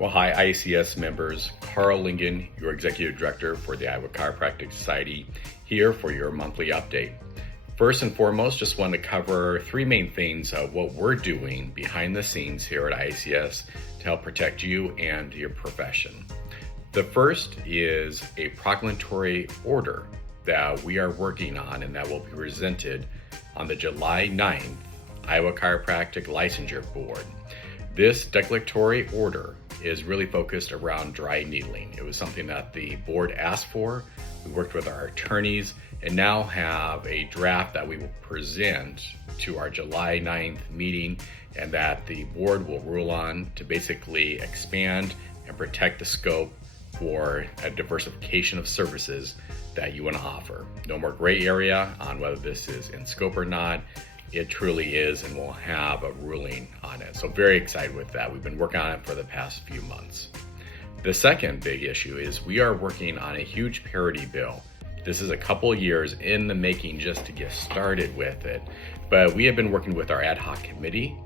Well, hi, ICS members. Carl Lingen, your Executive Director for the Iowa Chiropractic Society, here for your monthly update. First and foremost, just want to cover three main things of what we're doing behind the scenes here at ICS to help protect you and your profession. The first is a proclamatory order that we are working on and that will be presented on the July 9th Iowa Chiropractic Licensure Board. This declaratory order is really focused around dry needling. It was something that the board asked for. We worked with our attorneys and now have a draft that we will present to our July 9th meeting and that the board will rule on to basically expand and protect the scope for a diversification of services that you want to offer. No more gray area on whether this is in scope or not. It truly is, and we'll have a ruling on it. So very excited with that. We've been working on it for the past few months. The second big issue is we are working on a huge parity bill. This is a couple years in the making just to get started with it. But we have been working with our ad hoc committee,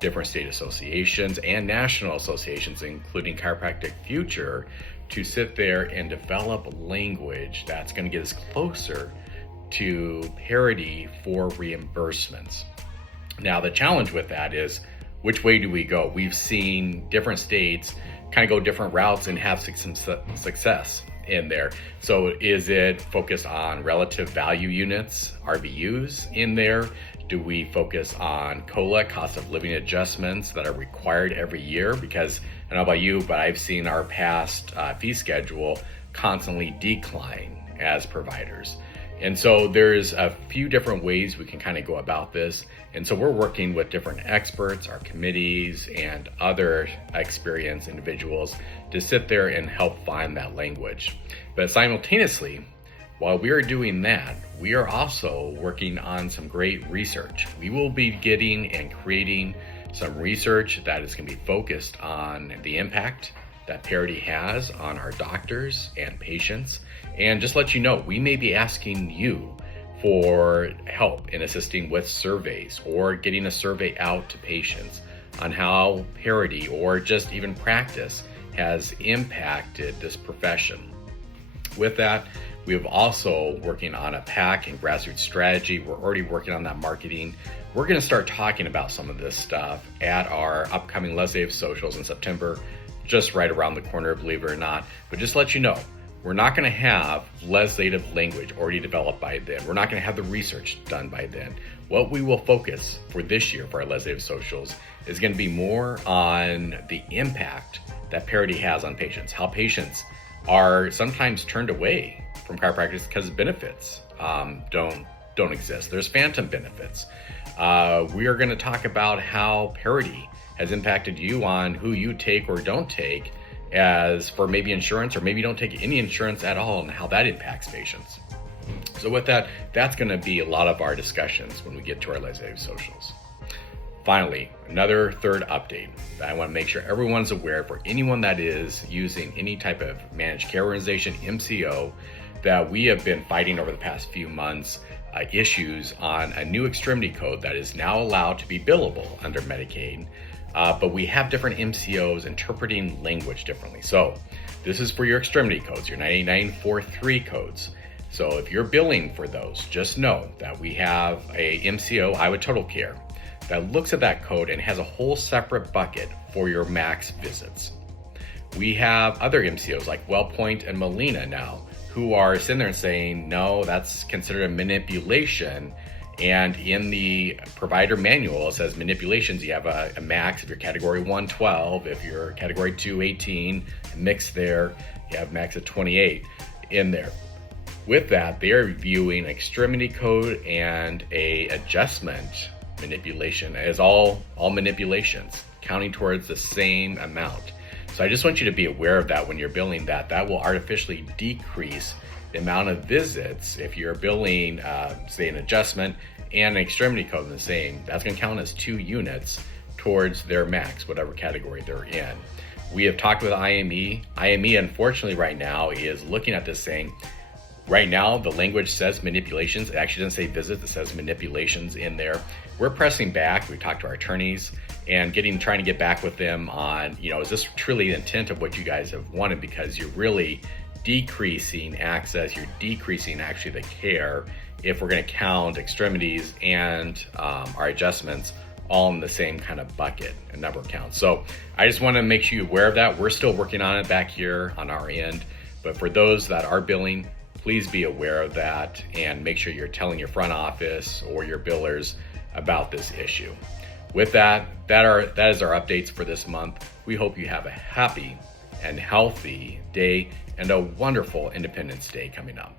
different state associations and national associations, including Chiropractic Future, to sit there and develop language that's going to get us closer to parity for reimbursements. Now, the challenge with that is, which way do we go? We've seen different states kind of go different routes and have some success in there. So is it focused on relative value units, RVUs in there? Do we focus on COLA, cost of living adjustments that are required every year? Because I don't know about you, but I've seen our past fee schedule constantly decline as providers. And so there's a few different ways we can kind of go about this. And so we're working with different experts, our committees, and other experienced individuals to sit there and help find that language. But simultaneously, while we are doing that, we are also working on some great research. We will be getting and creating some research that is going to be focused on the impact that parity has on our doctors and patients. And just let you know, we may be asking you for help in assisting with surveys or getting a survey out to patients on how parity or just even practice has impacted this profession. With that, we have also working on a PAC and grassroots strategy. We're already working on that marketing. We're going to start talking about some of this stuff at our upcoming legislative socials in September, just right around the corner, believe it or not. But just let you know, we're not going to have legislative language already developed by then. We're not going to have the research done by then. What we will focus for this year for our legislative socials is going to be more on the impact that parity has on patients, how patients are sometimes turned away from chiropractic because benefits don't exist. There's phantom benefits. We are going to talk about how parity has impacted you on who you take or don't take as for maybe insurance, or maybe you don't take any insurance at all, and how that impacts patients. So with that, that's going to be a lot of our discussions when we get to our legislative socials. Finally, another third update that I want to make sure everyone's aware for anyone that is using any type of managed care organization, MCO, that we have been fighting over the past few months issues on a new extremity code that is now allowed to be billable under Medicaid. But we have different MCOs interpreting language differently. So this is for your extremity codes, your 98943 codes. So if you're billing for those, just know that we have a MCO, Iowa Total Care, that looks at that code and has a whole separate bucket for your max visits. We have other MCOs like WellPoint and Molina now, who are sitting there and saying, no, that's considered a manipulation. And in the provider manual, it says manipulations, you have a max if you're category 1, 12, if you're category 2, 18, mixed there, you have max of 28 in there. With that, they're viewing extremity code and a adjustment manipulation as all manipulations, counting towards the same amount. So I just want you to be aware of that when you're billing that. That will artificially decrease the amount of visits. If you're billing, say, an adjustment and an extremity code in the same, that's going to count as 2 units towards their max, whatever category they're in. We have talked with IME. IME, unfortunately, right now is looking at this saying, right now, the language says manipulations. It actually doesn't say visits, it says manipulations in there. we're pressing back. We talked to our attorneys and trying to get back with them on, is this truly the intent of what you guys have wanted? Because you're really decreasing access, you're decreasing actually the care if we're going to count extremities and our adjustments all in the same kind of bucket and number of counts. So I just want to make you aware of that. We're still working on it back here on our end, but for those that are billing, please be aware of that and make sure you're telling your front office or your billers about this issue. With that is our updates for this month. We hope you have a happy and healthy day and a wonderful Independence Day coming up.